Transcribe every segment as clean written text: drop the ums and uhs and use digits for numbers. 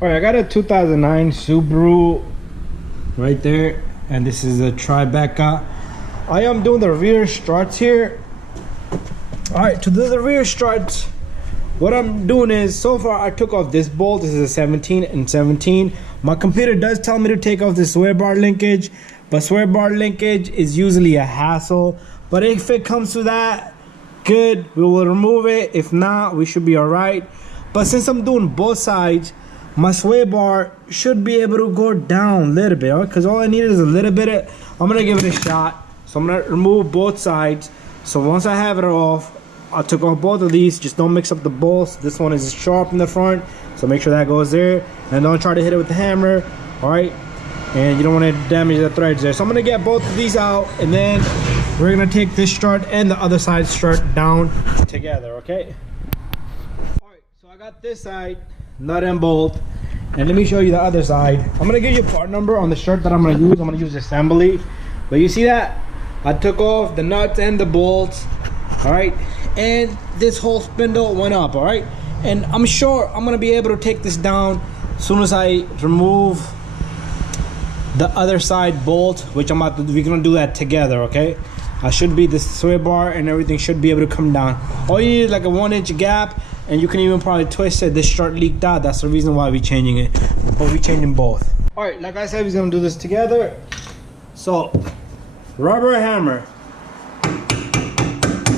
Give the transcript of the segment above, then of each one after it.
All right, I got a 2009 Subaru right there, and this is a Triebeca. I am doing the rear struts here. All right, to do the rear struts, what I'm doing is, so far I took off this bolt. This is a 17 and 17. My computer does tell me to take off the sway bar linkage, but sway bar linkage is usually a hassle. But if it comes to that, good, we will remove it. If not, we should be all right. But since I'm doing both sides, my sway bar should be able to go down a little bit, all right? Because all I need is a little bit of, I'm gonna give it a shot. So I'm gonna remove both sides. So once I have it off, I took off both of these. Just don't mix up the bolts. This one is sharp in the front, so make sure that goes there. And don't try to hit it with the hammer, all right? And you don't want to damage the threads there. So I'm gonna get both of these out, and then we're gonna take this strut and the other side strut down together, okay? All right, so I got this side, nut and bolt, and let me show you the other side. I'm gonna give you a part number on the strut that I'm gonna use. I'm gonna use assembly, but you see that? I took off the nuts and the bolts, all right? And this whole spindle went up, all right? And I'm sure I'm gonna be able to take this down as soon as I remove the other side bolt, which I'm about to, we're gonna do that together, okay? I should be, the sway bar and everything should be able to come down. All you need is like a 1-inch gap, and you can even probably twist it. This strut leaked out. That's the reason why we're changing it, but we're changing both. All right, like I said, we're gonna do this together. So, rubber hammer.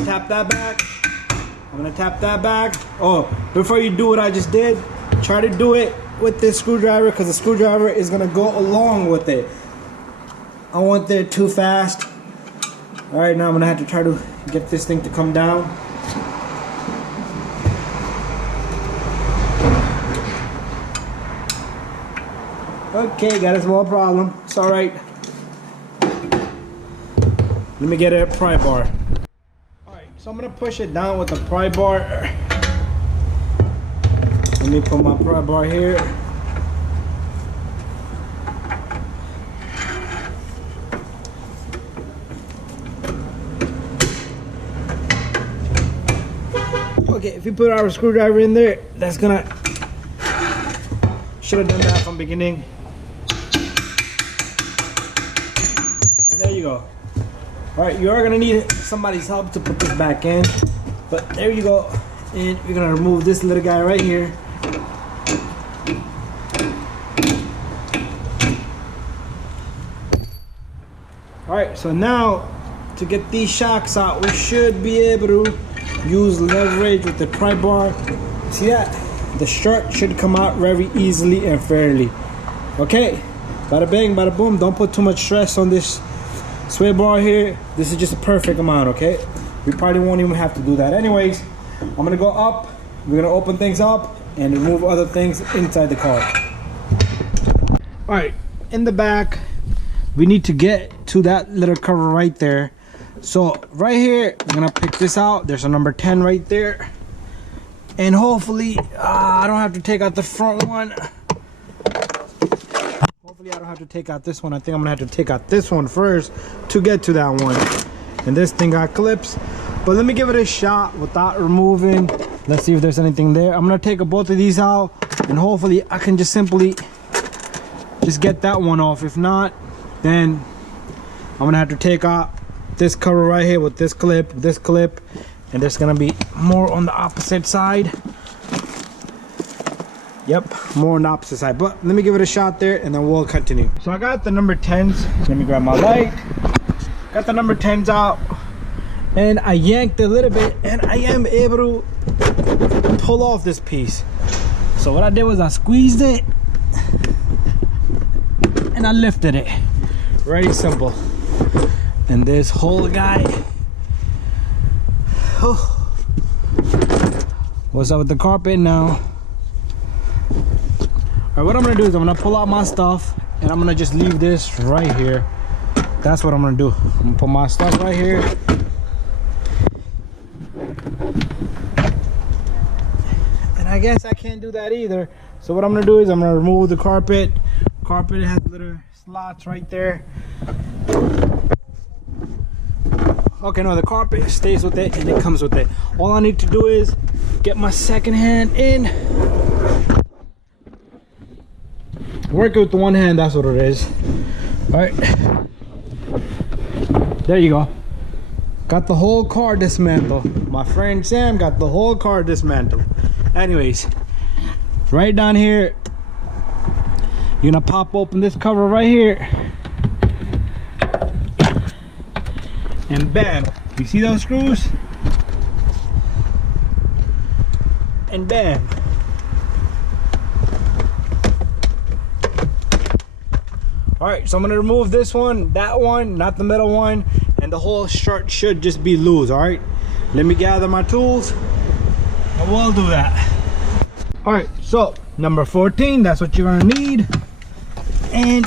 Tap that back. I'm gonna tap that back. Oh, before you do what I just did, try to do it with this screwdriver, because the screwdriver is gonna go along with it. I went there too fast. All right, now I'm gonna have to try to get this thing to come down. Okay, got a small problem. It's all right. Let me get a pry bar. All right, so I'm gonna push it down with the pry bar. Let me put my pry bar here. Okay, if you put our screwdriver in there, that's gonna, should have done that from the beginning. And there you go. All right, you are gonna need somebody's help to put this back in, but there you go. And you're gonna remove this little guy right here. All right, so now to get these shocks out, we should be able to use leverage with the pry bar. See that? The strut should come out very easily and fairly. Okay, bada bang, bada boom. Don't put too much stress on this sway bar here. This is just a perfect amount, okay? We probably won't even have to do that. Anyways, I'm gonna go up. We're gonna open things up and remove other things inside the car. All right, in the back, we need to get to that little cover right there. So right here, I'm gonna pick this out. There's a number 10 right there. And hopefully, I don't have to take out the front one. Hopefully I don't have to take out this one. I think I'm gonna have to take out this one first to get to that one. And this thing got clips. But let me give it a shot without removing. Let's see if there's anything there. I'm gonna take both of these out, and hopefully I can just simply just get that one off. If not, then I'm gonna have to take out this cover right here with this clip, and there's gonna be more on the opposite side. Yep, more on the opposite side, but let me give it a shot there and then we'll continue. So I got the number 10s. Let me grab my light. Got the number 10s out, and I yanked a little bit, and I am able to pull off this piece. So what I did was I squeezed it and I lifted it. Very simple. And this whole guy, oh, what's up with the carpet now? All right, what I'm gonna do is I'm gonna pull out my stuff, and I'm gonna just leave this right here. That's what I'm gonna do. I'm gonna put my stuff right here. And I guess I can't do that either. So what I'm gonna do is I'm gonna remove the carpet. Carpet has little slots right there. Okay, no, the carpet stays with it and it comes with it. All I need to do is get my second hand in. Work with the one hand, that's what it is. All right, there you go. Got the whole car dismantled. My friend Sam got the whole car dismantled. Anyways, right down here, you're gonna pop open this cover right here, and bam, you see those screws? And bam. All right, so I'm gonna remove this one, that one, not the middle one, and the whole strut should just be loose. All right, let me gather my tools and we'll do that. All right, so number 14, that's what you're gonna need. And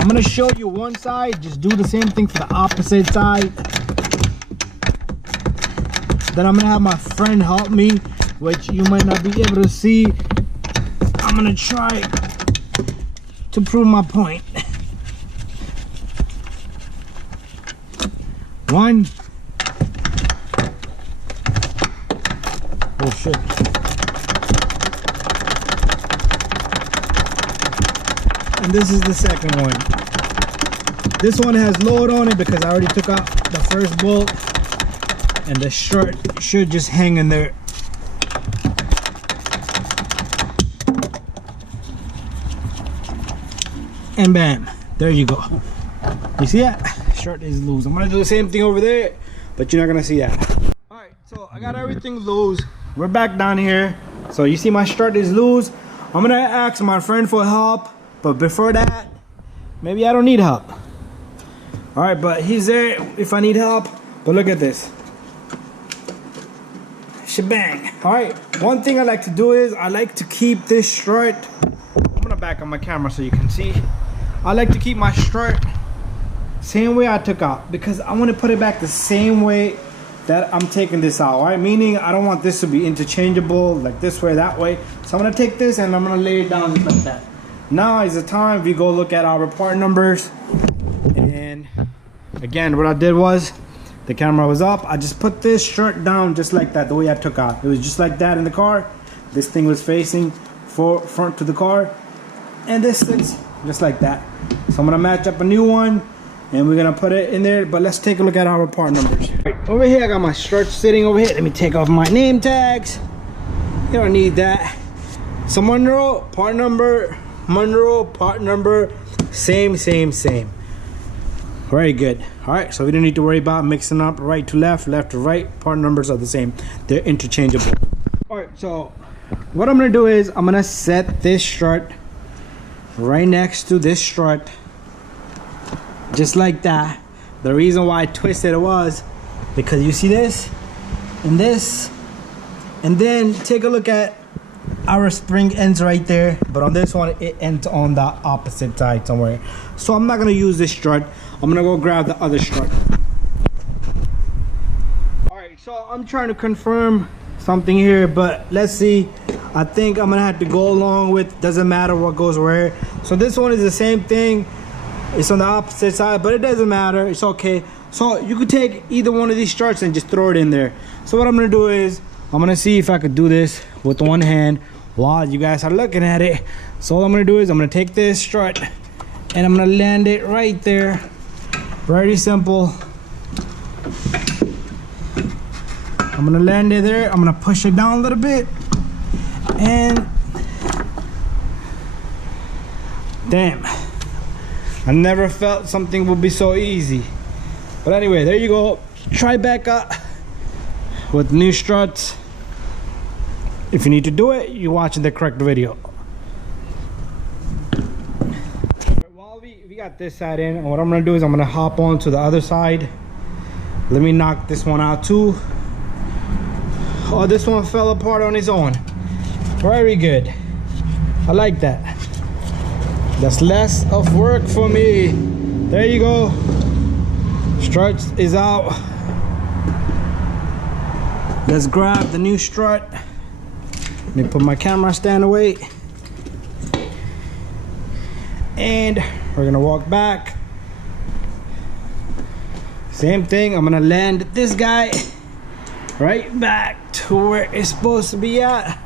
I'm gonna show you one side, just do the same thing for the opposite side. Then I'm gonna have my friend help me, which you might not be able to see. I'm gonna try to prove my point. One. Oh shit. And this is the second one. This one has load on it because I already took out the first bolt, and the strut should just hang in there. And bam, there you go. You see that? Strut is loose. I'm gonna do the same thing over there, but you're not gonna see that. All right, so I got everything loose. We're back down here. So you see my strut is loose. I'm gonna ask my friend for help, but before that, maybe I don't need help. All right, but he's there if I need help. But look at this. Shebang. All right, one thing I like to do is I like to keep this strut. I'm gonna back on my camera so you can see. I like to keep my strut same way I took out, because I want to put it back the same way that I'm taking this out. All right, meaning I don't want this to be interchangeable, like this way, that way. So I'm gonna take this and I'm gonna lay it down just like that. Now is the time we go look at our part numbers. And again, what I did was, the camera was up, I just put this strut down just like that, the way I took out. It was just like that in the car. This thing was facing front to the car, and this sits just like that. So I'm gonna match up a new one and we're gonna put it in there. But let's take a look at our part numbers. Right, over here I got my struts sitting over here. Let me take off my name tags. You don't need that. So Monroe part number, same. Very good. All right, so we don't need to worry about mixing up right to left, left to right. Part numbers are the same, they're interchangeable. All right, so what I'm gonna do is I'm gonna set this strut right next to this strut, just like that. The reason why I twisted it was because you see this, and then take a look at our spring ends right there, but on this one it ends on the opposite side somewhere. So I'm not gonna use this strut. I'm gonna go grab the other strut. All right, so I'm trying to confirm something here, but let's see. I think I'm gonna have to go along with, doesn't matter what goes where. So this one is the same thing, it's on the opposite side, but it doesn't matter, it's okay. So you could take either one of these struts and just throw it in there. So what I'm gonna do is I'm gonna see if I could do this with one hand while you guys are looking at it. So all I'm gonna do is I'm gonna take this strut and I'm gonna land it right there. Very simple. I'm gonna land it there. I'm gonna push it down a little bit, and damn, I never felt something would be so easy. But anyway, there you go. Triebeca with new struts. If you need to do it, you're watching the correct video. While we got this side in, and what I'm gonna do is I'm gonna hop on to the other side. Let me knock this one out too. Oh, this one fell apart on its own. Very good. I like that. That's less of work for me. There you go. Struts is out. Let's grab the new strut. Let me put my camera stand away. And we're gonna walk back. Same thing, I'm gonna land this guy right back to where it's supposed to be at.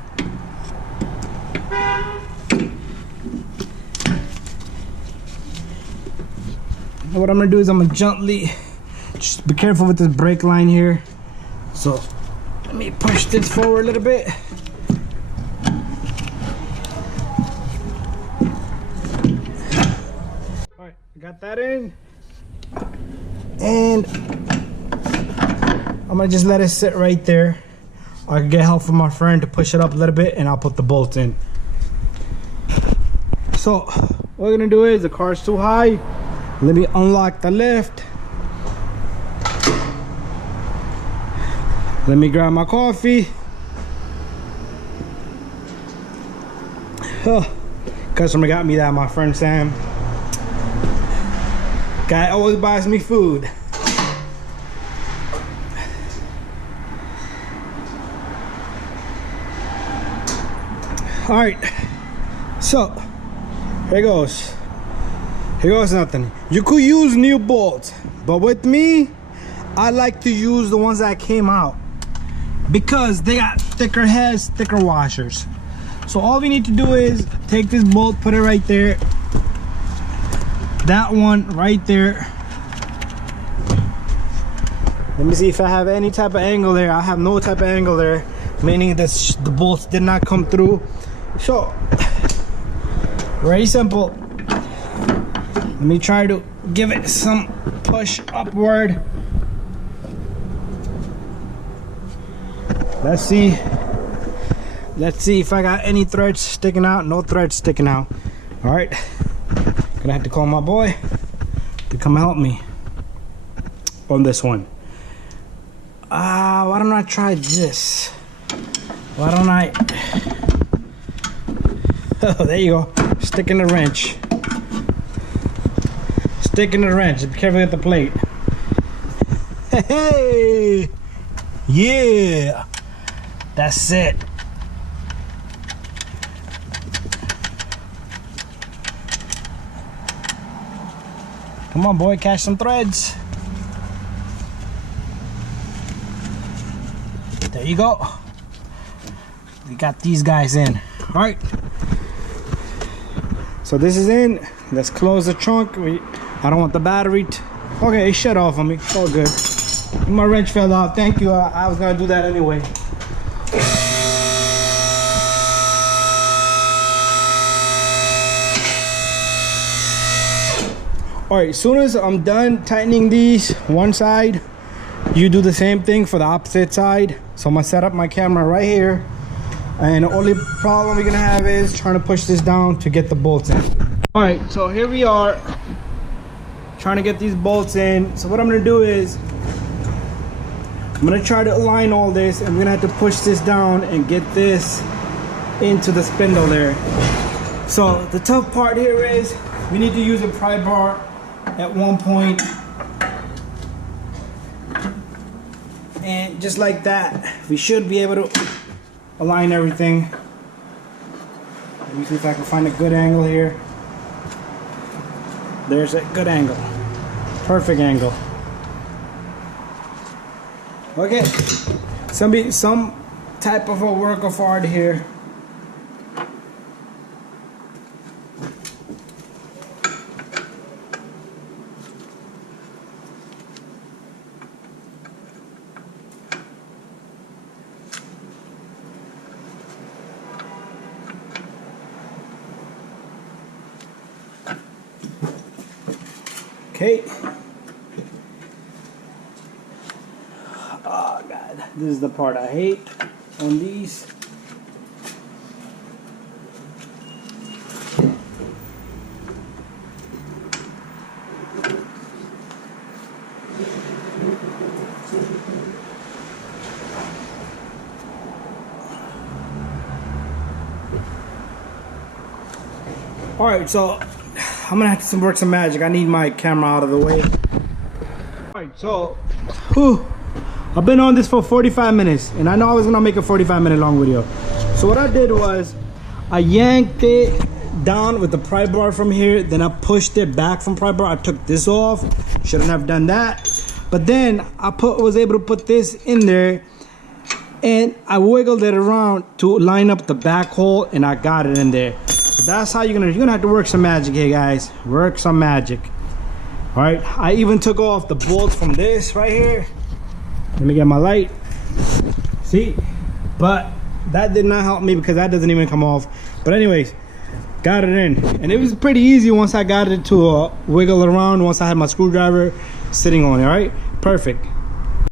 what I'm gonna do is I'm gonna gently, just be careful with this brake line here. So let me push this forward a little bit. All right, I got that in. And I'm gonna just let it sit right there. I can get help from my friend to push it up a little bit, and I'll put the bolts in. So what we're gonna do is, the car's too high. Let me unlock the lift. Let me grab my coffee. Oh, customer got me that, my friend Sam. Guy always buys me food. All right, so here goes. Here goes nothing. You could use new bolts, but with me, I like to use the ones that came out because they got thicker heads, thicker washers. So all we need to do is take this bolt, put it right there. That one right there. Let me see if I have any type of angle there. I have no type of angle there, meaning that the bolts did not come through. So very simple. Let me try to give it some push upward. Let's see if I got any threads sticking out. No threads sticking out. All right, gonna have to call my boy to come help me on this one. Why don't I try this? Why don't I oh, there you go. Stick in the wrench. Stick in the wrench. Be careful with the plate. Hey, yeah, that's it. Come on, boy, catch some threads. There you go. We got these guys in. All right. So this is in. Let's close the trunk. I don't want the battery. Okay, it shut off on me. It's all good. My wrench fell out. Thank you. I was gonna do that anyway. All right, as soon as I'm done tightening these one side, you do the same thing for the opposite side. So I'm gonna set up my camera right here, and the only problem we're gonna have is trying to push this down to get the bolts in. All right, so here we are trying to get these bolts in. So what I'm gonna do is I'm gonna try to align all this, and we're gonna have to push this down and get this into the spindle there. So the tough part here is we need to use a pry bar at one point, and just like that we should be able to align everything. Let me see if I can find a good angle here. There's a good angle, perfect angle. Okay, some type of a work of art here. Okay. Oh God, this is the part I hate on these. All right, so I'm gonna have to work some magic. I need my camera out of the way. All right, so I've been on this for 45 minutes, and I know I was gonna make a 45-minute long video. So what I did was I yanked it down with the pry bar from here, then I pushed it back from pry bar. I took this off. Shouldn't have done that. But then I was able to put this in there, and I wiggled it around to line up the back hole, and I got it in there. So that's how you're gonna have to work some magic here, guys. Work some magic. All right, I even took off the bolts from this right here. Let me get my light. See, but that did not help me because that doesn't even come off. But anyways, got it in, and it was pretty easy once I got it to wiggle it around. Once I had my screwdriver sitting on it. All right, perfect.